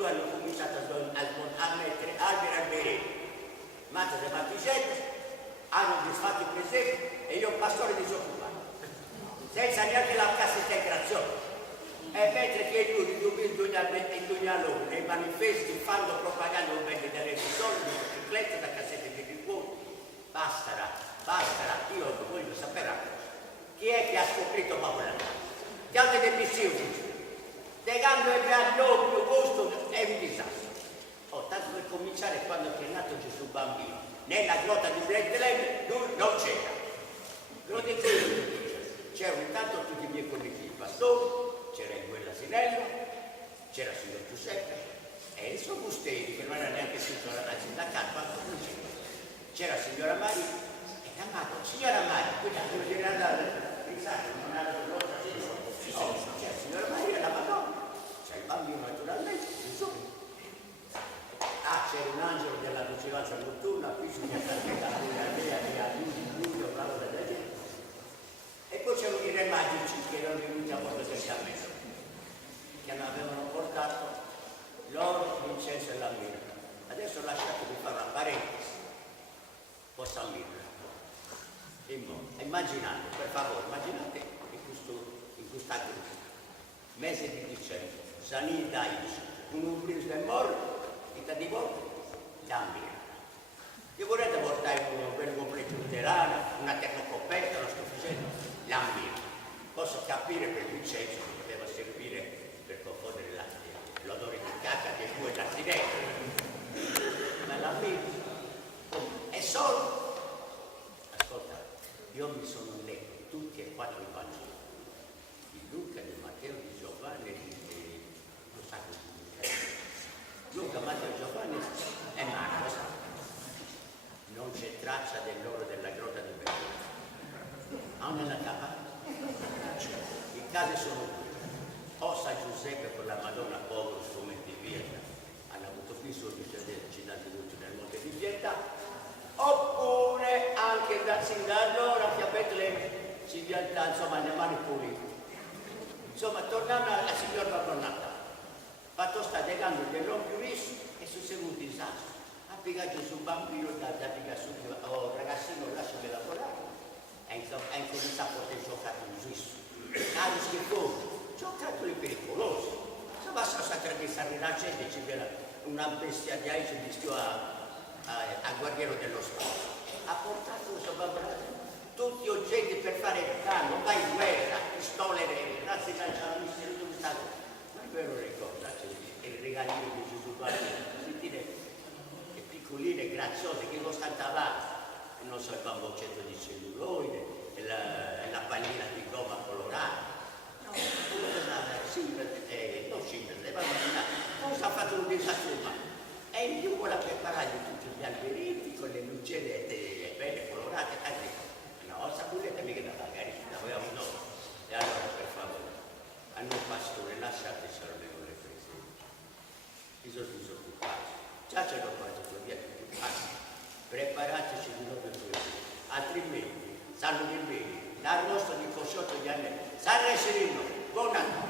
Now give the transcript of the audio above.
loro hanno cominciato a mettere alberi alberelli, mazza di matticette, hanno disfatto il presepe e io un pastore disoccupato, senza neanche la cassa integrazione. E mentre che lui in loro nei manifesti fanno propaganda un bene delle persone, di biciclette, da cassette di ricordo, basterà, io voglio sapere una cosa. Chi è che ha scoperto Paola? Gli altri del missioni. Legando il più gusto è un disastro. Tanto per cominciare, quando è nato Gesù bambino, nella grotta di Betlemme lui non c'era. Lo dico io. C'erano intanto tutti i miei colleghi pastori, c'era il quell'asinello, c'era il signor Giuseppe e il suo Busteri, che non era neanche scritto alla sindacato, ma non c'era la signora Maria e la madre, signora Maria, quella che era andata, pensate, non era la grotta, c'è la signora Maria e la Madonna. C'è il bambino naturalmente, Gesù. C'era un angelo della vigilanza notturna, qui su mia cartella, e a Giulio, bravo da gente. E poi c'erano i re magici che erano venuti a bordo del cammello, che avevano portato l'oro, l'incenso e la mirra. Adesso lasciatemi fare una parentesi, possa mirra. Immaginate, per favore, immaginate in questa crisi, mese di dicembre, sanità, un umbris del morto, di volte cambia. Io vorrei portare un bel completo luterano, una tecnocoperta, una stofficetta, l'ambito. Posso capire per Vincenzo che poteva servire per confondere l'odore di cacca che tu e la sinistra. Ma l'ambito è solo. Ascolta, io mi sono letto tutti e quattro i Vangeli, di Luca, di Matteo, di Giovanni e di lo Sacro di Luca, Matteo, Giovanni e Marco. Non c'è traccia dell'oro della grotta di Betlemme. Non nella campagna. I casi sono due. O San Giuseppe con la Madonna povero strumenti di pietra, hanno avuto più soldi cittadini nel monte di Pietà, oppure anche sin da allora che a Betlemme si pianta, insomma, le mani pulite. Insomma, tornando alla signora Babbo fatto sta legando dell'uomo più visto e succeduto un disastro. Ha piegato Gesù bambino da piegare subito, oh ragazzino lasciami lavorare. E incominciato a poter giocare in giusto. Cari schifosi, giocattoli pericolosi. Se basta attraversare la gente ci viene una bestia di aici mischio a guerriero dello sport. Ha portato questo bambino tutti oggetti per fare il danno, vai in guerra, pistole, razzi lanciamisti, tutto stato. Ma è vero ricordate il regalino di Gesù bambino, sentite che piccoline, graziose, che lo stantavano, non so, il bamboccetto di celluloide, la pallina di gomma colorata, no, non simile, le bambine, cosa ha fatto un disastroso? E in più vuole preparare tutti gli alberetti con le lucette belle colorate, no, sapete mica da pagare, l'avevamo noi. E allora, per favore, a noi pastore, lasciateci almeno le prese. I sono disoccupati. Già ce l'ho fatto via tutti. Preparateci di nuovo due, altrimenti sanno di bene l'arrosto di cosciotto di anni. San Reserino, buon anno.